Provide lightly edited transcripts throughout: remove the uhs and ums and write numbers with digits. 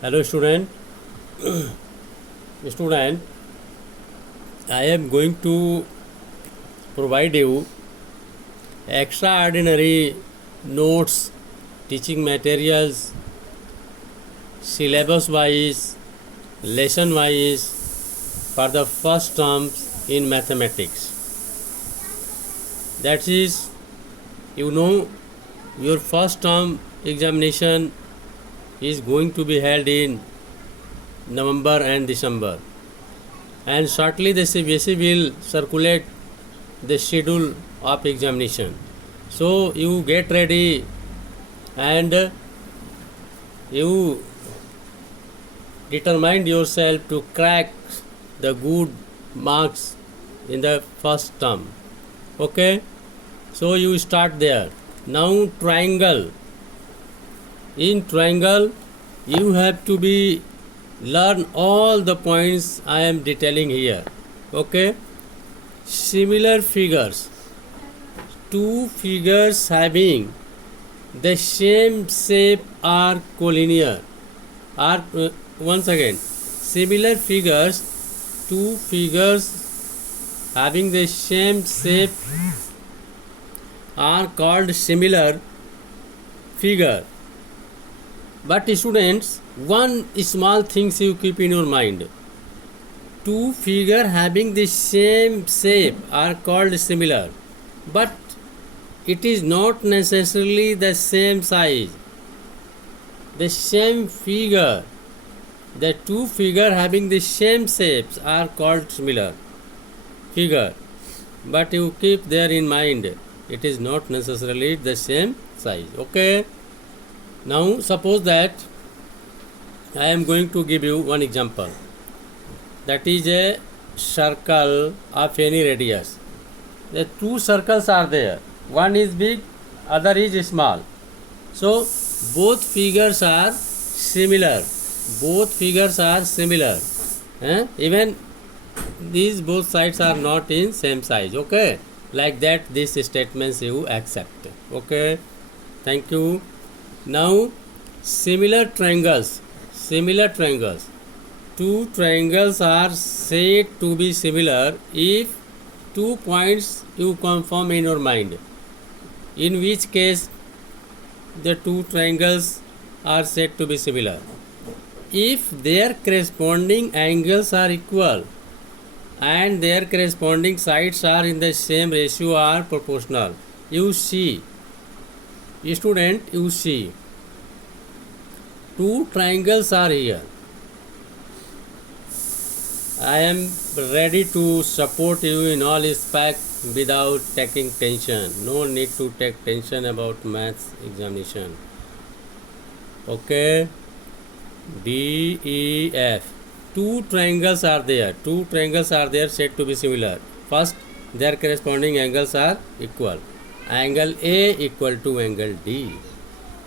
Hello student. Student, I am going to provide you extraordinary notes, teaching materials, syllabus wise, lesson wise for the first terms in mathematics. That is, your first term examination is going to be held in November and December, and shortly the CBSE will circulate the schedule of examination. So you get ready and you determine yourself to crack the good marks in the first term. Okay, so you start there. Now triangle. In triangle you have to be learn all the points I am detailing here. Okay, similar figures. Two figures having the same shape are collinear. Once again, similar figures. Two figures having the same shape are called similar figure. But students, one small things you keep in your mind. Two figure having the same shape are called similar, but it is not necessarily the same size. The same figure, the two figure having the same shapes are called similar figure, but you keep there in mind, it is not necessarily the same size. Okay, now suppose that I am going to give you one example. That is a circle of any radius. The two circles are there. One is big, other is small. So both figures are similar. Both figures are similar. Even these both sides are not in same size. Okay, like that these statements you accept. Okay, thank you. Now similar triangles. Similar triangles. Two triangles are said to be similar if two points you confirm in your mind, in which case the two triangles are said to be similar. If their corresponding angles are equal and their corresponding sides are in the same ratio or proportional. You see, student, you see, two triangles are here. I am ready to support you in all aspects without taking tension. No need to take tension about maths examination. Okay, D, E, F. Two triangles are there. Two triangles are there said to be similar. First, their corresponding angles are equal. Angle A equal to angle D.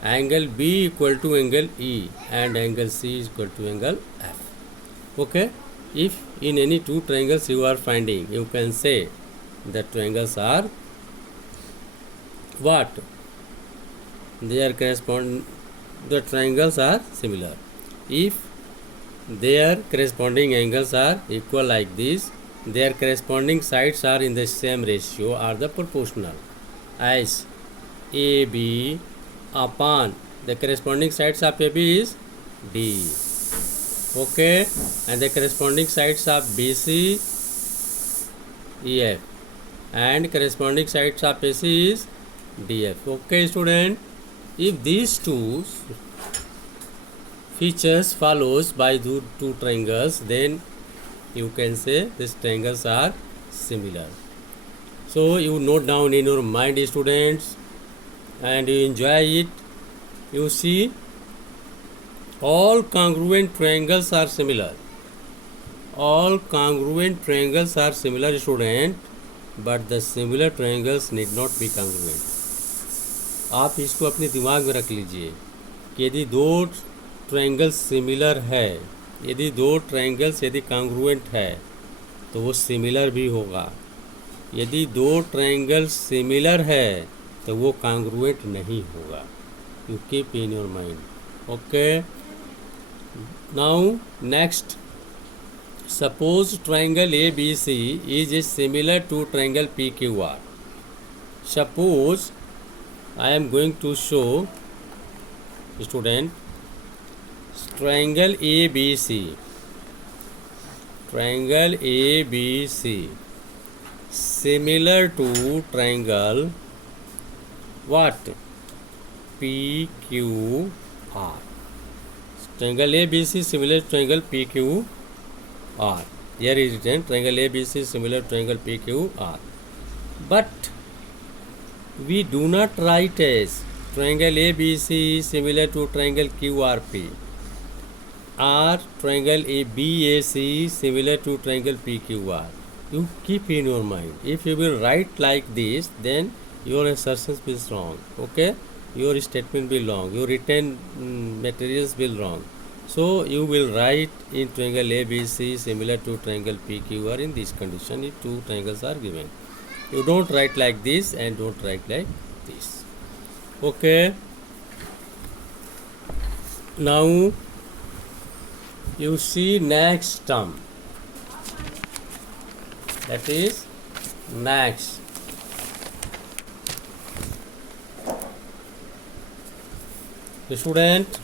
Angle B equal to angle E. And angle C is equal to angle F. Okay. If in any two triangles you are finding, you can say the triangles are what? Their correspond the triangles are similar. If their corresponding angles are equal like this, their corresponding sides are in the same ratio or the proportional, as AB upon the corresponding sides of AB is D. Okay, and the corresponding sides of BC, EF, and corresponding sides of AC is DF. Okay, student, if these two features follows by two triangles, then you can say these triangles are similar. So you note down in your mind, students, and you enjoy it. You see, all congruent triangles are similar. All congruent triangles are similar, student, but the similar triangles need not be congruent. आप इसको अपने दिमाग में रख लीजिए कि यदि दो ट्रायंगल्स सिमिलर है, यदि दो ट्रायंगल्स यदि कॉन्ग्रुएंट है तो वो सिमिलर भी होगा. यदि दो ट्रायंगल्स सिमिलर है तो वो कॉन्ग्रुएंट नहीं होगा. You keep in your mind. Okay, Now next, suppose triangle ABC is similar to triangle PQR. Suppose I am going to show student triangle ABC. Triangle ABC similar to triangle what? PQR. Triangle ABC similar to triangle PQR. Here is written triangle ABC similar to triangle PQR. But we do not write as triangle ABC is similar to triangle QRP or triangle BAC similar to triangle PQR. You keep in your mind. If you will write like this, then your assertions will be wrong. Okay, your statement will wrong. Your written materials will wrong. So you will write in triangle ABC similar to triangle PQR in this condition if two triangles are given. You don't write like this and don't write like this. Okay. Now you see next term, that is next. The student,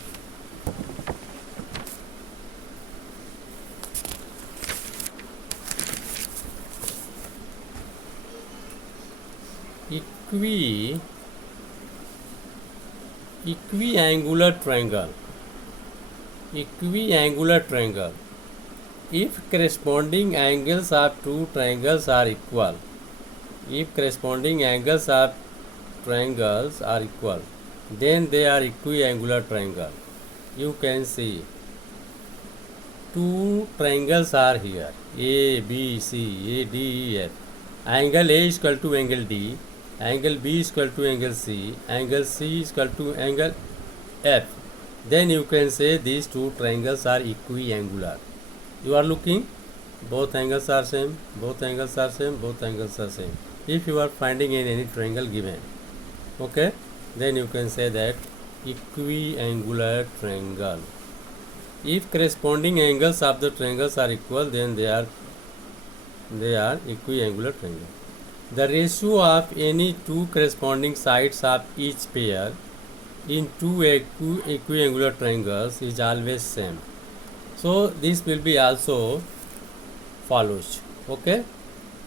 equiangular triangle. Equiangular triangle. If corresponding angles of two triangles are equal, if corresponding angles of triangles are equal, then they are equiangular triangle. You can see two triangles are here, A, B, C, A, D, E, F. Angle A is equal to angle D, angle B is equal to angle C, angle C is equal to angle F. Then you can say these two triangles are equiangular. You are looking, both angles are same, both angles are same, both angles are same. If you are finding in any triangle given, okay, then you can say that equiangular triangle. If corresponding angles of the triangles are equal, then they are equiangular triangle. The ratio of any two corresponding sides of each pair in two equiangular triangles is always same. So this will be also follows. Okay,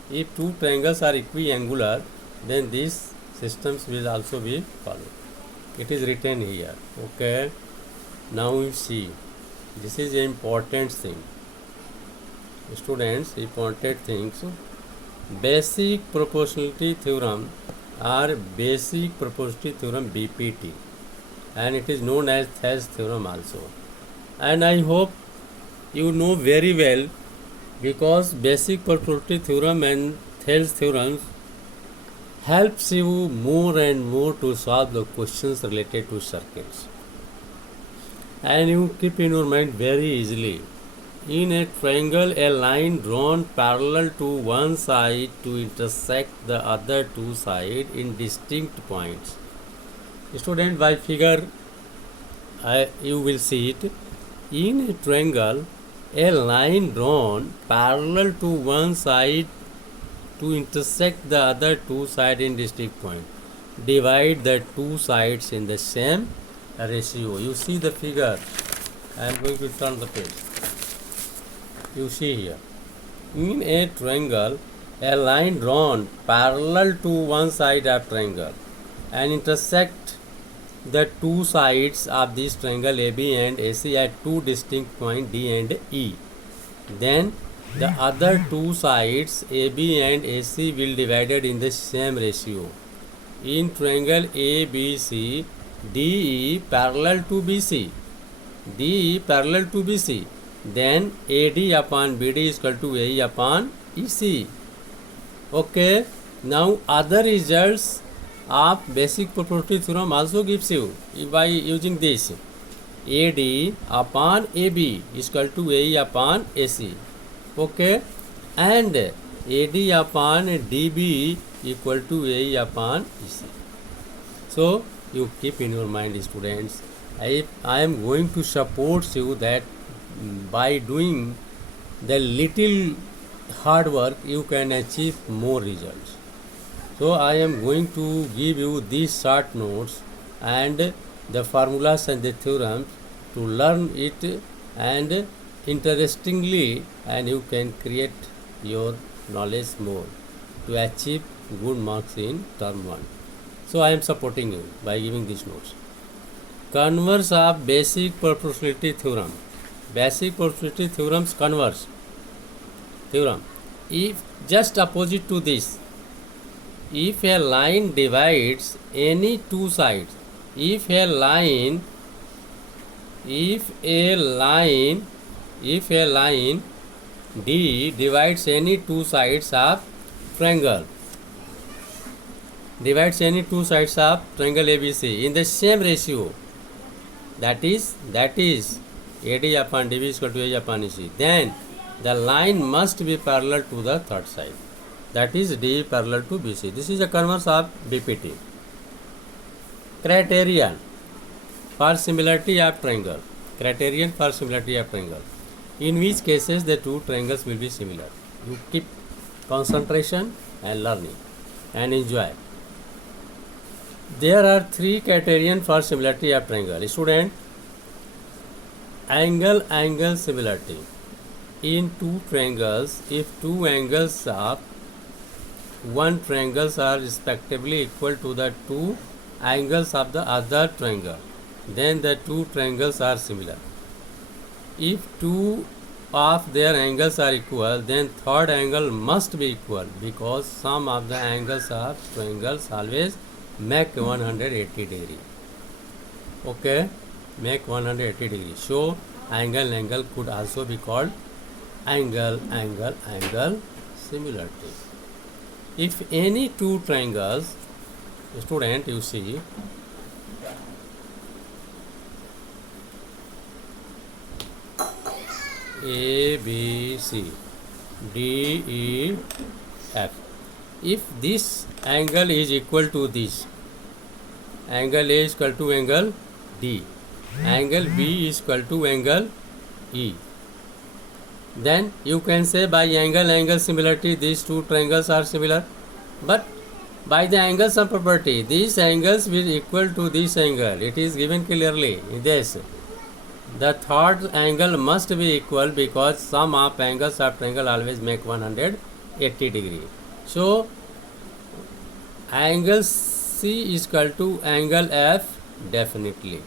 if two triangles are equiangular, then these systems will also be followed. It is written here. Okay, now you see, this is an important thing, students. Important things. Basic proportionality theorem or basic proportionality theorem, BPT, and it is known as Thales theorem also. And I hope you know very well, because basic proportionality theorem and Thales theorems helps you more and more to solve the questions related to circuits, and you keep in your mind very easily. In a triangle, a line drawn parallel to one side to intersect the other two sides in distinct points. Student, by figure you will see it. In a triangle, a line drawn parallel to one side to intersect the other two sides in distinct point. Divide the two sides in the same ratio. You see the figure. I am going to turn the page. You see here. In a triangle, a line drawn parallel to one side of triangle and intersect the two sides of this triangle AB and AC at two distinct points D and E. Then the other two sides AB and AC will be divided in the same ratio. In triangle ABC, DE parallel to BC, DE parallel to BC, then AD upon BD is equal to AE upon EC. Okay, now other results of basic property theorem also gives you by using this. AD upon AB is equal to AE upon AC. Okay, and AD upon DB equal to AE upon EC. So you keep in your mind, students, I am going to support you that by doing the little hard work you can achieve more results. So I am going to give you these short notes and the formulas and the theorems to learn it, and interestingly, and you can create your knowledge more to achieve good marks in term 1. So I am supporting you by giving these notes. Converse of basic proportionality theorem. Basic proportionality theorem's converse theorem. If just opposite to this, if a line divides any two sides, if a line D divides any two sides of triangle, ABC in the same ratio, that is AD upon DB is equal to A upon EC, then the line must be parallel to the third side, that is D parallel to BC. This is the converse of BPT. Criterion for similarity of triangle. Criterion for similarity of triangle. In which cases the two triangles will be similar. You keep concentration and learning and enjoy. There are three criterion for similarity of triangle. Student, angle similarity. In two triangles, if two angles of one triangles are respectively equal to the two angles of the other triangle, then the two triangles are similar. If two of their angles are equal, then third angle must be equal, because sum of the angles of triangles always make 180 degree. Okay, make 180 degree. So angle could also be called angle similarity. If any two triangles, student, you see, A, B, C, D, E, F. If this angle is equal to this, angle A is equal to angle D, angle B is equal to angle E, then you can say by angle similarity these two triangles are similar. But by the angle sum property, these angles will equal to this angle. It is given clearly in this. The third angle must be equal, because sum of angles of triangle always make 180 degree. So angle C is equal to angle F, definitely,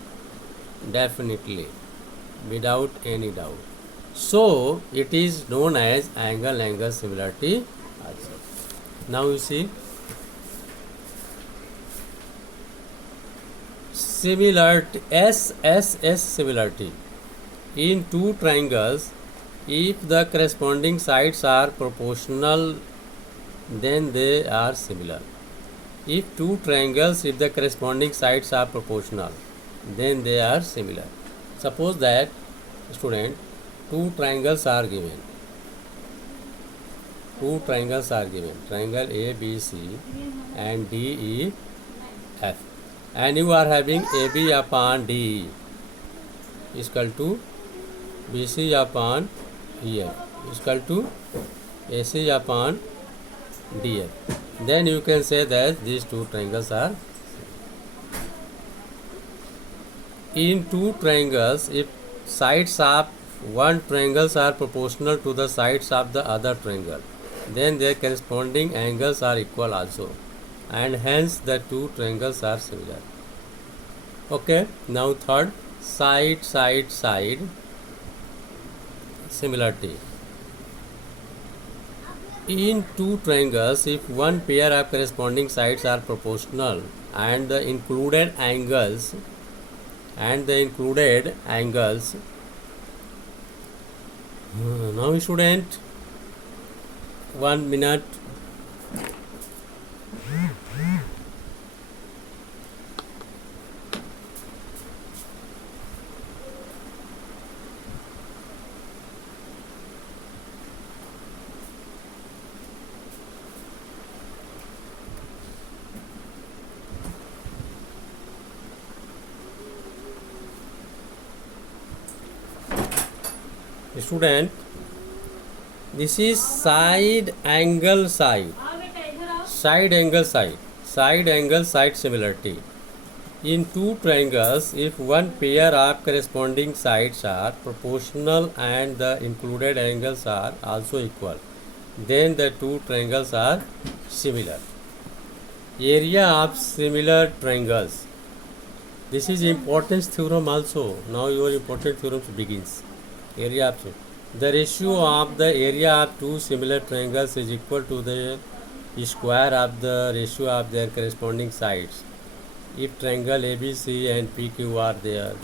without any doubt. So it is known as angle similarity also. Now you see, similarity, SSS similarity. In two triangles, if the corresponding sides are proportional, then they are similar. If two triangles, if the corresponding sides are proportional, then they are similar. Suppose that, student, two triangles are given. Triangle ABC and DEF. And you are having AB upon DE is equal to BC upon EF is equal to AC upon DF. Then you can say that these two triangles are. In two triangles, if sides of one triangles are proportional to the sides of the other triangle, then their corresponding angles are equal also, and hence the two triangles are similar. Okay, now third, side similarity. In two triangles, if one pair of corresponding sides are proportional and the included angles now student, 1 minute. Student, this is side angle side. Side angle side. Side angle side similarity. In two triangles, if one pair of corresponding sides are proportional and the included angles are also equal, then the two triangles are similar. Area of similar triangles. This is importance theorem also. Now your important theorem begins. Area of the ratio of the area of two similar triangles is equal to the square of the ratio of their corresponding sides. If triangle ABC and PQ are there,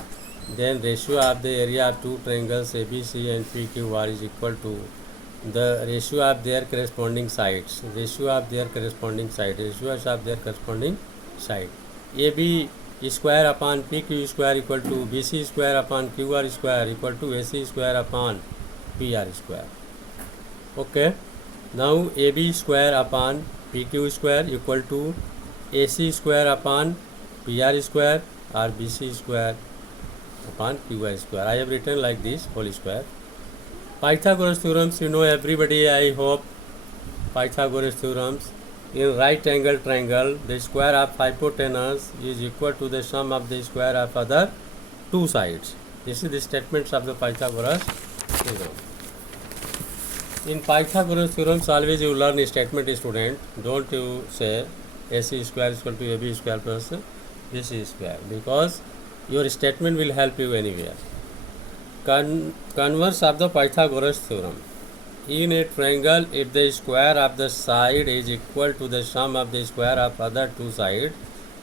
then ratio of the area of two triangles ABC and PQR is equal to the ratio of their corresponding sides. Ratio of their corresponding side. Ratios of their corresponding side. AB square upon PQ square equal to BC square upon QR square equal to AC square upon PR square. Okay. Now AB square upon PQ square equal to AC square upon PR square or BC square upon QI square. I have written like this, whole square. Pythagoras theorems, you know everybody, I hope. Pythagoras theorems. In right angle triangle, the square of hypotenuse is equal to the sum of the square of other two sides. This is the statements of the Pythagoras theorem. In Pythagoras theorems, always you learn a statement, student. Don't you say AC square is equal to AB square plus BC square, because your statement will help you anywhere. Converse of the Pythagoras theorem. In a triangle, if the square of the side is equal to the sum of the square of other two sides,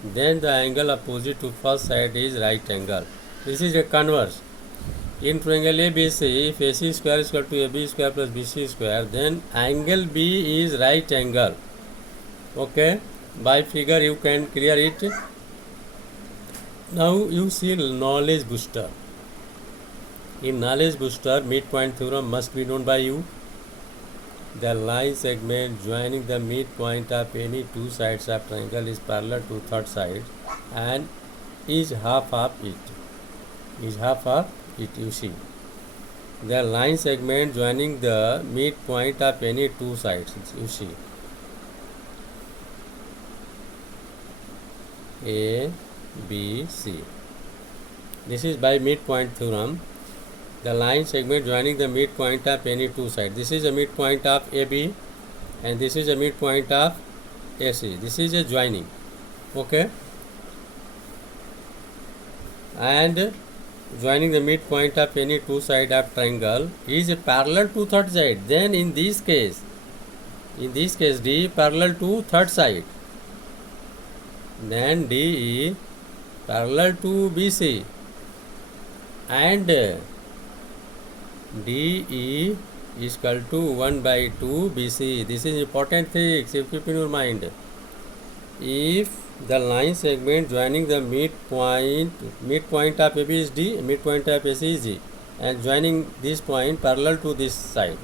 then the angle opposite to first side is right angle. This is a converse. In triangle ABC, if AC square is equal to AB square plus BC square, then angle B is right angle. Okay, by figure you can clear it. Now you see knowledge booster. In knowledge booster, midpoint theorem must be known by you. The line segment joining the midpoint of any two sides of triangle is parallel to third side and is half of it. Is half of it, you see. The line segment joining the midpoint of any two sides, you see. A, B, C. This is by midpoint theorem. The line segment joining the midpoint of any two sides. This is a midpoint of AB and this is a midpoint of AC. This is a joining. Okay. And joining the midpoint of any two side of triangle is parallel to third side. Then in this case D parallel to third side. Then D parallel to BC and DE is equal to 1 by 2 BC. This is important thing, keep in your mind. If the line segment joining the midpoint of AB is D, midpoint of AC is G, and joining this point parallel to this side,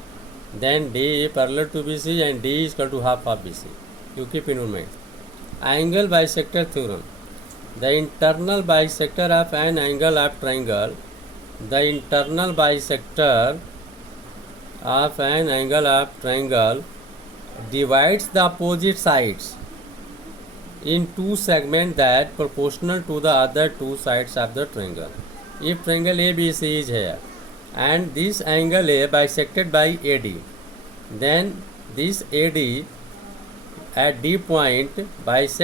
then D parallel to BC and D is equal to half of BC. You keep in your mind. Angle bisector theorem. The internal bisector of an angle of triangle. The internal bisector of an angle of triangle divides the opposite sides in two segments that proportional to the other two sides of the triangle. If triangle ABC is here and this angle A bisected by AD, then this AD at D point divides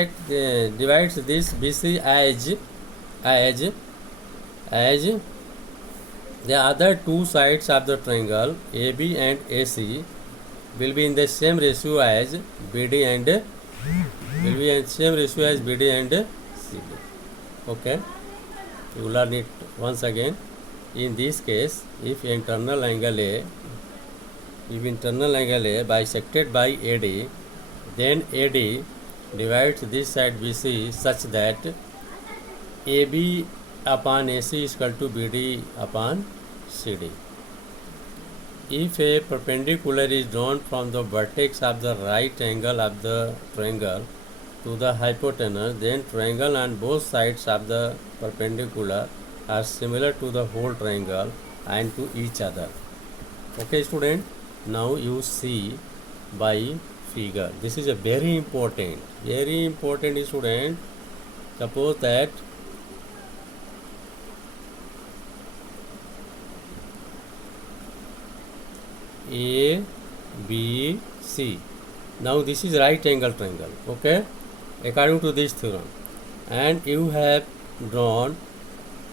this BC as the other two sides of the triangle AB and AC will be in the same ratio as BD and CD. Okay, you learn it once again. In this case, if internal angle A bisected by AD, then AD divides this side BC such that AB upon AC is equal to BD upon CD. If a perpendicular is drawn from the vertex of the right angle of the triangle to the hypotenuse, then triangle on both sides of the perpendicular are similar to the whole triangle and to each other. Okay, student. Now you see by figure. This is a very important student. Suppose that A, B, C. Now this is right angle triangle. Okay, according to this theorem, and you have drawn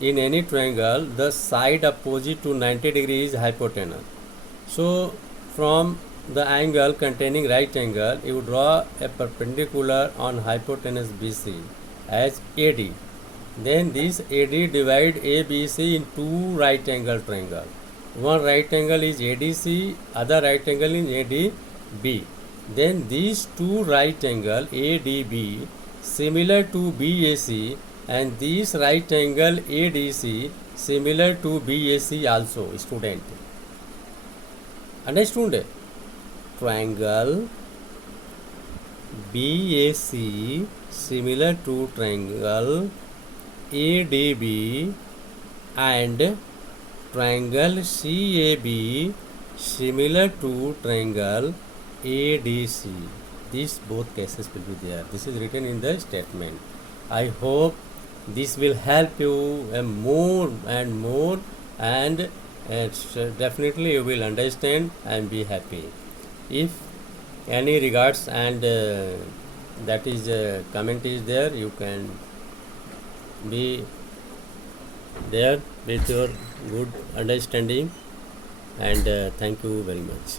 in any triangle the side opposite to 90 degrees hypotenuse. So from the angle containing right angle, you draw a perpendicular on hypotenuse BC as AD. Then this AD divide ABC in two right angle triangle. One right angle is ADC, other right angle is ADB. Then these two right angle ADB similar to BAC, and this right angle ADC similar to BAC also, student. Understood? Triangle BAC similar to triangle ADB and triangle CAB similar to triangle ADC. These both cases will be there. This is written in the statement. I hope this will help you more and more, and definitely you will understand and be happy. If any regards and that is comment is there, you can be there with your good understanding, and thank you very much.